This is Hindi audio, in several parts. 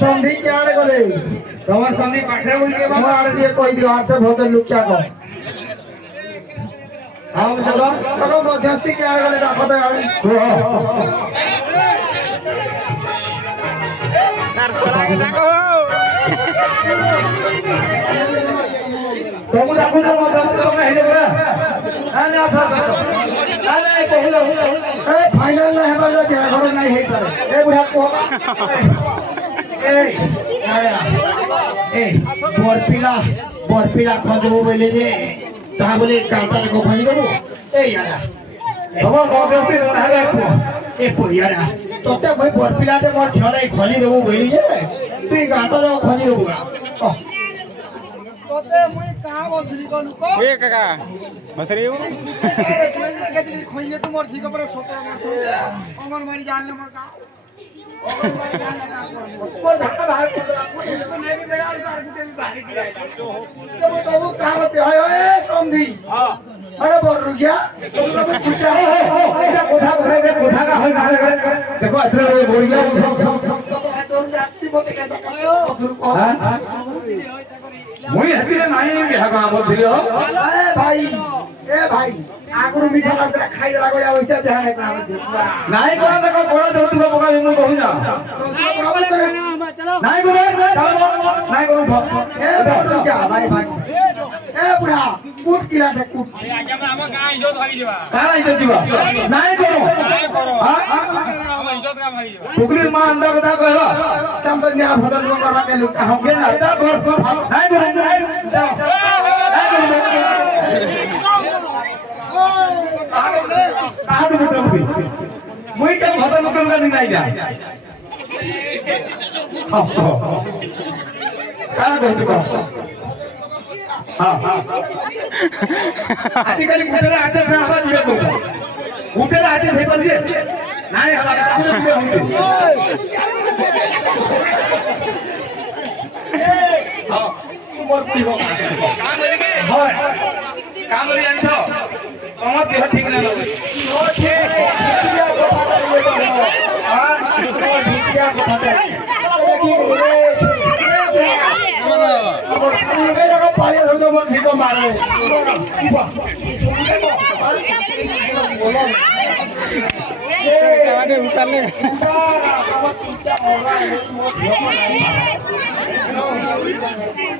संधि क्या रे बोले तमर संधि पाठे बोल के हम आर दिए कोई दीवार से बहुत लुक क्या को आओ चलो चलो मध्यस्थी क्या रे बोले देखो तो यार सर सोला के देखो तुम देखो ना मध्यस्थी में हेले बरा आने आथा आने कहलो ए फाइनल ना है बोले क्या घर नहीं है करे ए बुढ़ा को ए बरपिला खजो बोले जे ता बोले काटा को खनी करू ए यारा तमर मध्यस्थी रहा को ए को यारा तोते भाई बरपिला ते मोर झलाई खनी देबो बोली जे तू काटा जो खनी देबो तोते मुई कहां बसली कोन को ए काका मसरी हो केतली खोइले तो मोर झिको पर 17 मास अंगन मारी जानले मोर का मोर धक्का बाहर को नहीं भी बेगार का आगे भी बाहर गिरा तो वो काम होते है ए संधि हां अरे बोल रुकिया तुम लोग कुछ है এটা কোথা ঘরে রে কোথা का হয় ঘরে देखो अतरे रे बोल गया तो जाती मत के दका मुई हतिरे नाही के हगा बोलियो ए भाई आगुरु मीठा लागला खाई लागो या वैसे ध्यान है काम नाही कोन देखो बड़ा धोतुगा पका बिनु कहू ना नाही गुरे चलो नाही करू ए बोल क्या भाई ए बुढ़ा कूट किला दे कूट आगे में हम का इज्जत भागी जेबा का इज्जत दिबा नाही करू हां हम इज्जत का भागी जेबा टुकरी मां अंदर कथा कहला तम तो न्याय बदल को करवा के लुक हम के ना कर नाही करू आडू बुटम मुई के भदा लोकन का नहीं जा का कहत को हां आजकल कुटेला आटे हवा दिबे तो कुटेला आटे फेपर दिए नाही हवा का तुझे दिबे होते हां मोर पिहो का बोलेगे होय का बोली आइछो तमर देह ठीक ना लगे ओ ठीक हां तो ढिकिया को फटे पाले हम मोर ढिको मारे आगे उतारने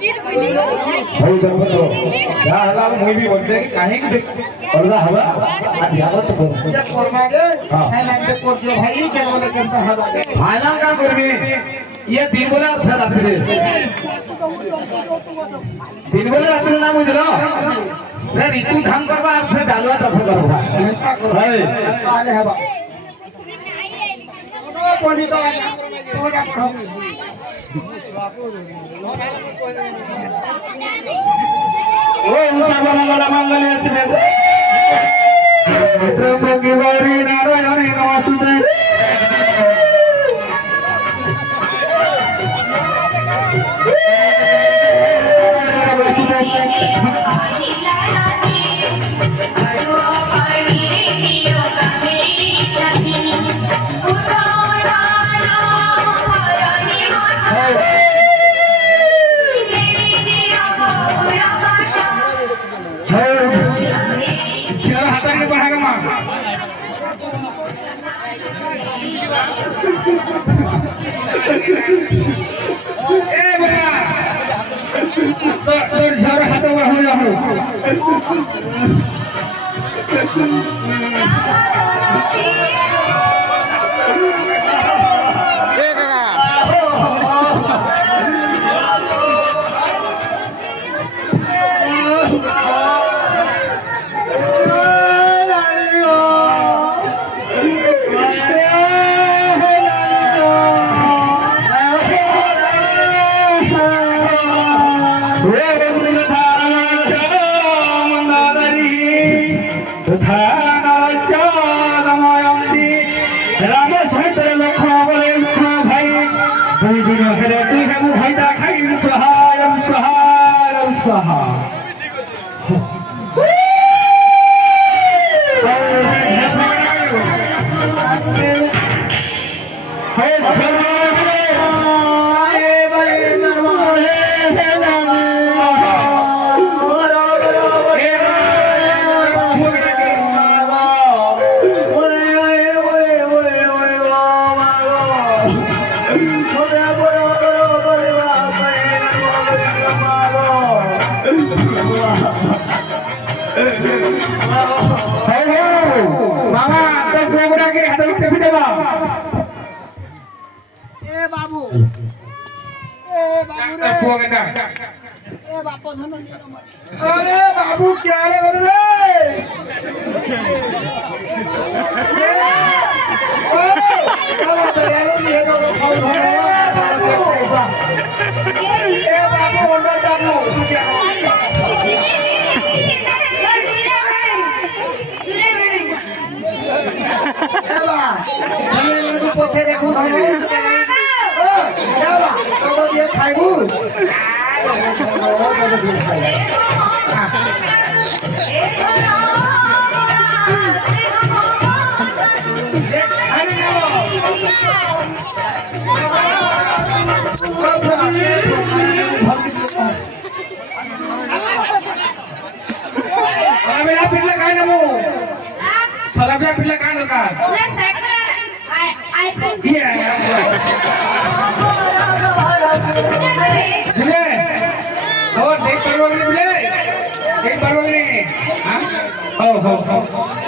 भाई देखो या हला मुई भी बोलते कि काहे कि अलगा हवा आध्यावत करो या करमागे है ना के कोट जो भाई के बोले केनता हवा दे फाइनल का करबी ये दिन बोला से रात्रि दिन बोला रात्रि ना बुझलो सर इतु धाम करबा से डालवा तस करबा है काले हवा ओ पंडित थोड़ा पढ़ो ओम सर्वमंगल मंगले शिवे त्र्यंबके गौरी नारायणी नमोस्तुते ए बना तो झर हाथ में हो जाओ ए काका मामा तो प्रोग्राम के हाथ उठे फिटे बा ए बाबू रे प्रोग्राम ए बापो धन अरे बाबू क्या रे रे चलो तो यारो ये तो खाओ ए बाबू अंदर जाओ पछे देखू धन ओ जावा तो ये खाइबू सलाबिया पिल्ला काय नमो सलाबिया पिल्ला काय दरकार बिले और देख परवागनी बिले देख परवागनी हां हो